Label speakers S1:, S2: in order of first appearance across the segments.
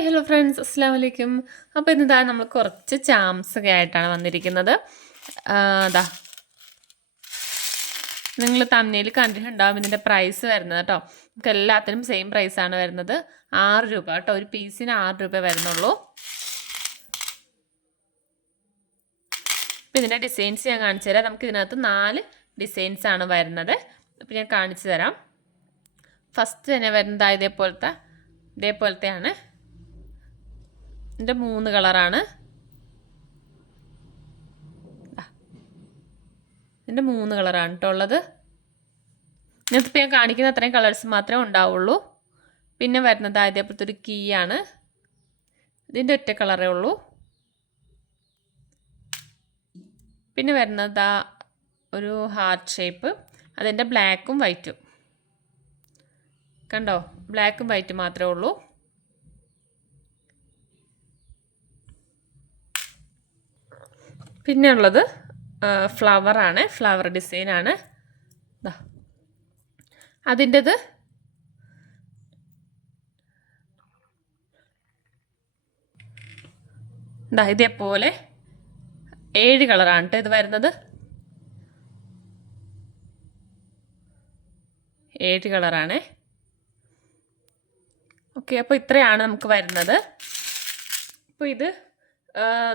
S1: Hi hello friends അസ്സാം വലൈക്കും അപ്പോൾ ഇന്ന് ഇതാ നമ്മൾ കുറച്ച് ചാംസ് ഒക്കെ ആയിട്ടാണ് വന്നിരിക്കുന്നത്. അതാ നിങ്ങൾ തമ്മിൽ കണ്ടിട്ടുണ്ടാവും ഇതിന്റെ പ്രൈസ് വരുന്നത് കേട്ടോ. നമുക്ക് എല്ലാത്തിനും സെയിം പ്രൈസാണ് വരുന്നത്. ആറ് രൂപ കേട്ടോ. ഒരു പീസിന് ആറ് രൂപ വരുന്നുള്ളൂ. അപ്പോൾ ഇതിന്റെ ഡിസൈൻസ് ഞാൻ കാണിച്ചു തരാം. നമുക്ക് ഇതിനകത്ത് നാല് ഡിസൈൻസ് ആണ് വരുന്നത്. അപ്പോൾ ഞാൻ കാണിച്ചു തരാം. ഫസ്റ്റ് തന്നെ വരുന്നത് ഇതേപോലത്തെ ഇതേപോലത്തെയാണ്. ഇതിന്റെ മൂന്ന് കളറാണ്. ഇതിന്റെ മൂന്ന് കളറാണ് കേട്ടോ ഉള്ളത്. ഇതിപ്പോൾ ഞാൻ കാണിക്കുന്ന അത്രയും കളേഴ്സ് മാത്രമേ ഉണ്ടാവുള്ളൂ. പിന്നെ വരുന്നത് ആദ്യപ്പോഴത്തെ ഒരു കീ ആണ് ഇതിന്റെ ഒറ്റ കളറേ ഉള്ളൂ. പിന്നെ വരുന്നത് ആ ഒരു ഹാർട്ട് ഷേപ്പ്. അതിന്റെ ബ്ലാക്കും വൈറ്റും. കണ്ടോ? ബ്ലാക്കും വൈറ്റും മാത്രമേ ഉള്ളൂ. പിന്നെ ഉള്ളത് ഫ്ലവറാണ് ഫ്ലവർ ഡിസൈനാണ് അതിന്റെത് ഇതാ ഇതേപോലെ ഏഴ് കളറാണ് ഇത് വരുന്നത്. ഏഴ് കളറാണ്. ഓക്കെ അപ്പോൾ ഇത്രയാണ് നമുക്ക് വരുന്നത്. അപ്പോൾ ഇത്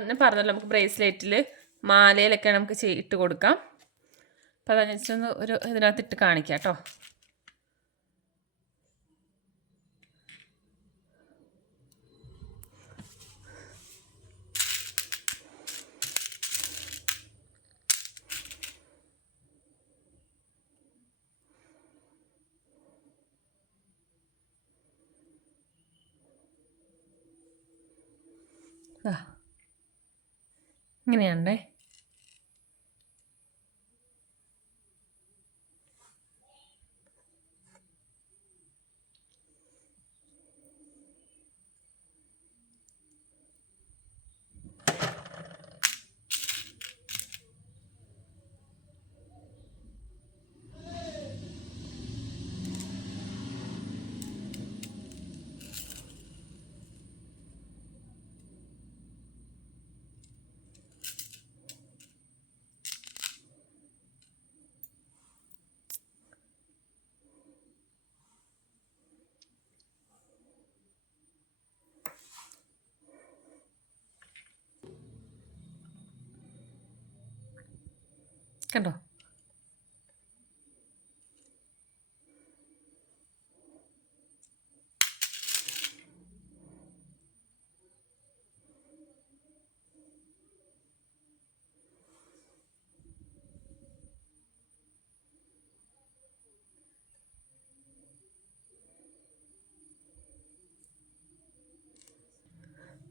S1: ഞാൻ പറഞ്ഞല്ലോ നമുക്ക് ബ്രേസ്ലെറ്റിൽ മാലയിലൊക്കെ നമുക്ക് ഇട്ട് കൊടുക്കാം. അപ്പോൾ അതനുസരിച്ചൊന്ന് ഒരു ഇതിനകത്ത് ഇട്ട് കാണിക്കാം കേട്ടോ ആ കണ്ടോ?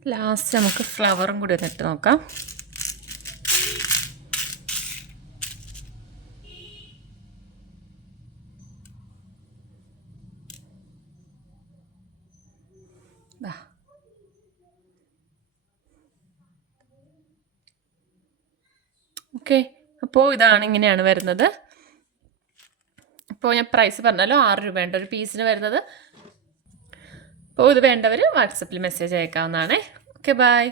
S1: ലാസ്റ്റ് നമുക്ക് ഫ്ലവറും കൂടി ഒന്ന് ഇട്ട് നോക്കാം. ഓക്കെ അപ്പോൾ ഇതാണ് ഇങ്ങനെയാണ് വരുന്നത്. ഇപ്പോൾ ഞാൻ പ്രൈസ് പറഞ്ഞല്ലോ ആറ് രൂപയുണ്ട് ഒരു പീസിന് വരുന്നത്. അപ്പോൾ ഇത് വേണ്ടവർ വാട്സപ്പിൽ മെസ്സേജ് അയക്കാവുന്നതാണേ. Okay bye